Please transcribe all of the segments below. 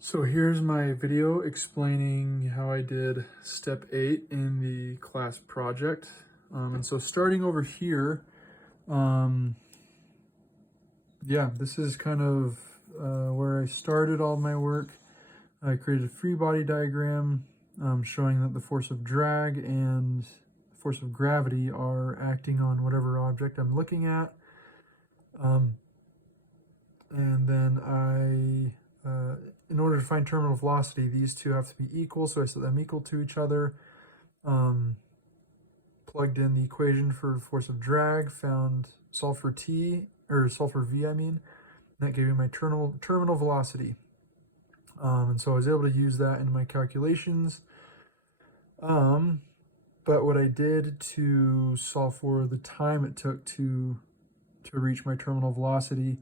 So here's my video explaining how I did step 8 in the class project. And so starting over here, this is kind of where I started all my work. I created a free body diagram showing that the force of drag and the force of gravity are acting on whatever object I'm looking at. And then in order to find terminal velocity, these two have to be equal, so I set them equal to each other. Plugged in the equation for force of drag, solved for solved for V, and that gave me my terminal velocity. And so I was able to use that in my calculations. But what I did to solve for the time it took to reach my terminal velocity,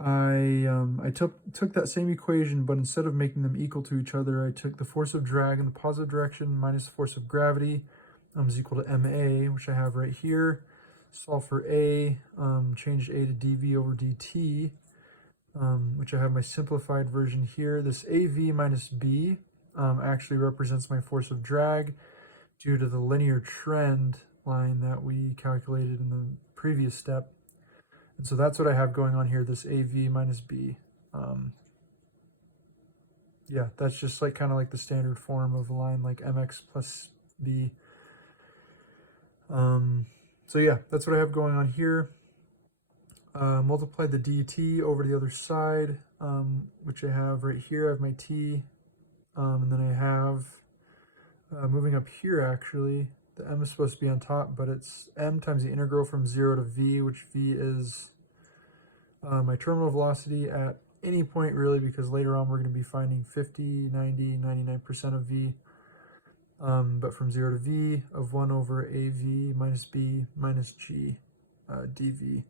I took that same equation, but instead of making them equal to each other, I took the force of drag in the positive direction minus the force of gravity is equal to ma, which I have right here. Solve for a, changed a to dv over dt, which I have my simplified version here. This av minus b actually represents my force of drag due to the linear trend line that we calculated in the previous step. And so that's what I have going on here, this AV minus B. That's just kind of like the standard form of a line, like mx plus b. That's what I have going on here. Multiply the dt over the other side, which I have right here. I have my t, and then I have, moving up here actually, the m is supposed to be on top, but it's m times the integral from 0 to v, which v is my terminal velocity at any point really, because later on we're going to be finding 50, 90, 99% of v. But from 0 to v of 1 over av minus b minus g dv.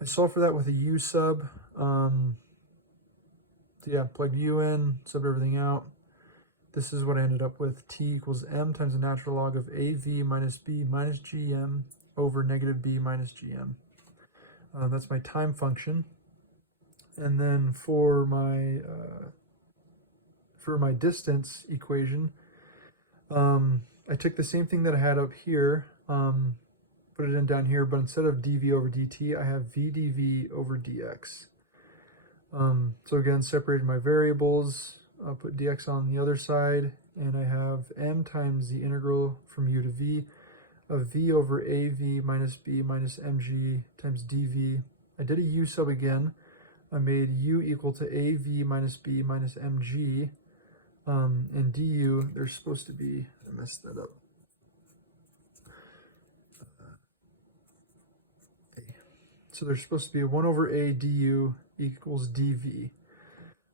I solve for that with a u sub. Plug u in, sub everything out. This is what I ended up with. T equals m times the natural log of av minus b minus gm over negative b minus gm. That's my time function. And then for my distance equation, I took the same thing that I had up here, put it in down here, but instead of dv over dt, I have v dv over dx. So again, separated my variables. I'll put dx on the other side, and I have m times the integral from u to v of v over av minus b minus mg times dv. I did a u sub again. I made u equal to av minus b minus mg, and du, they're supposed to be, I messed that up. So they're supposed to be 1 over a du equals dv.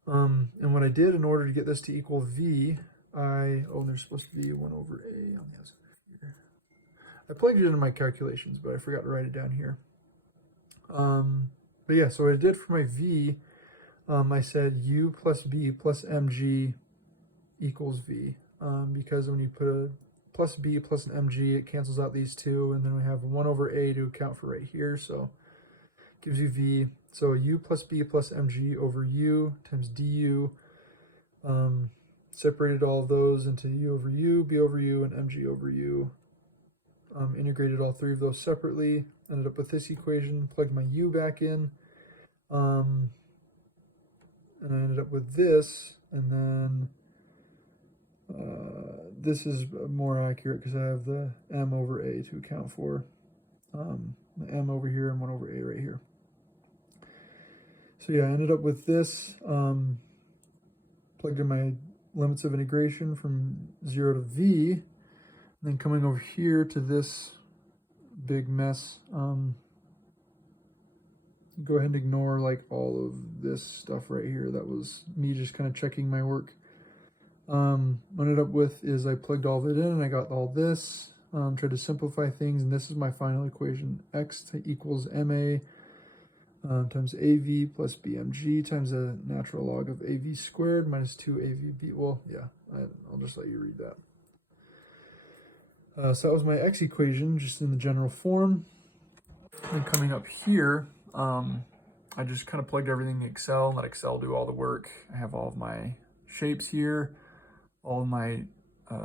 And what I did in order to get this to equal v, they're supposed to be 1 over a on the outside here. I plugged it into my calculations, but I forgot to write it down here. So what I did for my v, I said u plus b plus mg equals v, because when you put a plus b plus an mg, it cancels out these two, and then we have 1 over a to account for right here, so it gives you v. So u plus b plus mg over u times du. Separated all of those into u over u, b over u, and mg over u. Integrated all three of those separately. Ended up with this equation, plugged my u back in, and I ended up with this, and then this is more accurate because I have the m over a to account for. The m over here and 1 over a right here. So I ended up with this, plugged in my limits of integration from 0 to v, and then coming over here to this big mess. Go ahead and ignore all of this stuff right here. That was me just kind of checking my work. What I ended up with is I plugged all of it in and I got all this. Tried to simplify things, and this is my final equation. X equals ma times av plus bmg times the natural log of av squared minus 2avb. Well, I'll just let you read that. So that was my x equation, just in the general form. And coming up here, I just kind of plugged everything in Excel and let Excel do all the work. I have all of my shapes here, all of my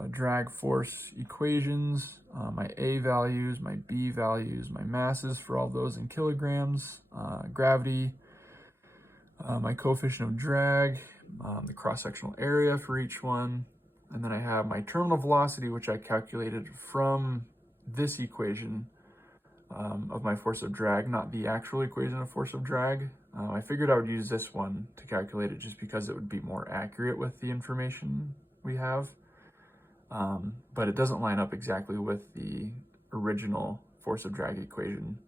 drag force equations, my A values, my B values, my masses for all those in kilograms, gravity, my coefficient of drag, the cross-sectional area for each one, and then I have my terminal velocity, which I calculated from this equation of my force of drag, not the actual equation of force of drag. I figured I would use this one to calculate it just because it would be more accurate with the information we have. But it doesn't line up exactly with the original force of drag equation.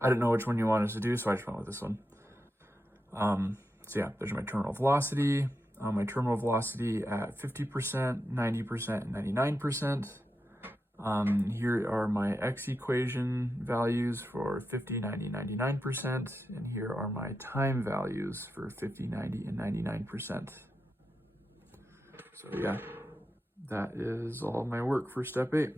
I didn't know which one you wanted us to do, so I just went with this one. So yeah, there's my terminal velocity. My terminal velocity at 50%, 90%, and 99%. Here are my X equation values for 50, 90, 99%, and here are my time values for 50, 90, and 99%. So yeah, that is all my work for step 8.